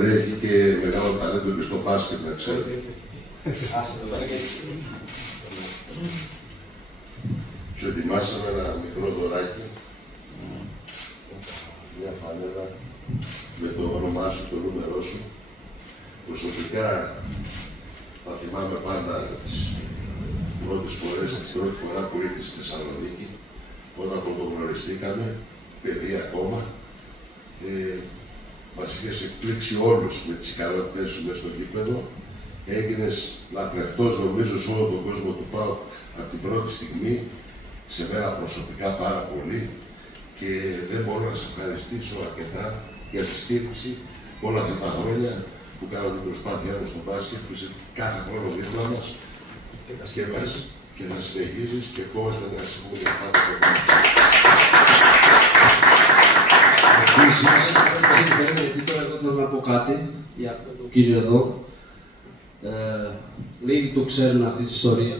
Αντρέα έχει και μεγάλο ταλέντο και στο μπάσκετ, να ξέρετε. Σου ετοιμάσαμε ένα μικρό δωράκι, μια φανέλα με το όνομά σου, το νούμερό σου. Προσωπικά θα θυμάμαι πάντα τις πρώτες φορές, την πρώτη φορά που ήρθες στη Θεσσαλονίκη, όταν πρωτογνωριστήκαμε, παιδί ακόμα, μας είχες εκπλήξει όλους με τις ικανότητές σου μες στο γήπεδο. Έγινες λατρευτός, νομίζω, σε όλο τον κόσμο του ΠΑΟΚ από την πρώτη στιγμή, σε μένα προσωπικά πάρα πολύ, και δεν μπορώ να σε ευχαριστήσω αρκετά για τη στήριξη όλα αυτά τα χρόνια που κάνω την προσπάθειά μου στο μπάσκετ, που είσαι κάθε χρόνο δίπλα μας και να συνεχίζεις και ευχόμαστε να σε πούμε για πάντα το μπάσκετ. Γιατί τώρα εγώ θέλω να πω κάτι για αυτόν τον κύριο εδώ. Λίγοι το ξέρουν αυτή τη ιστορία.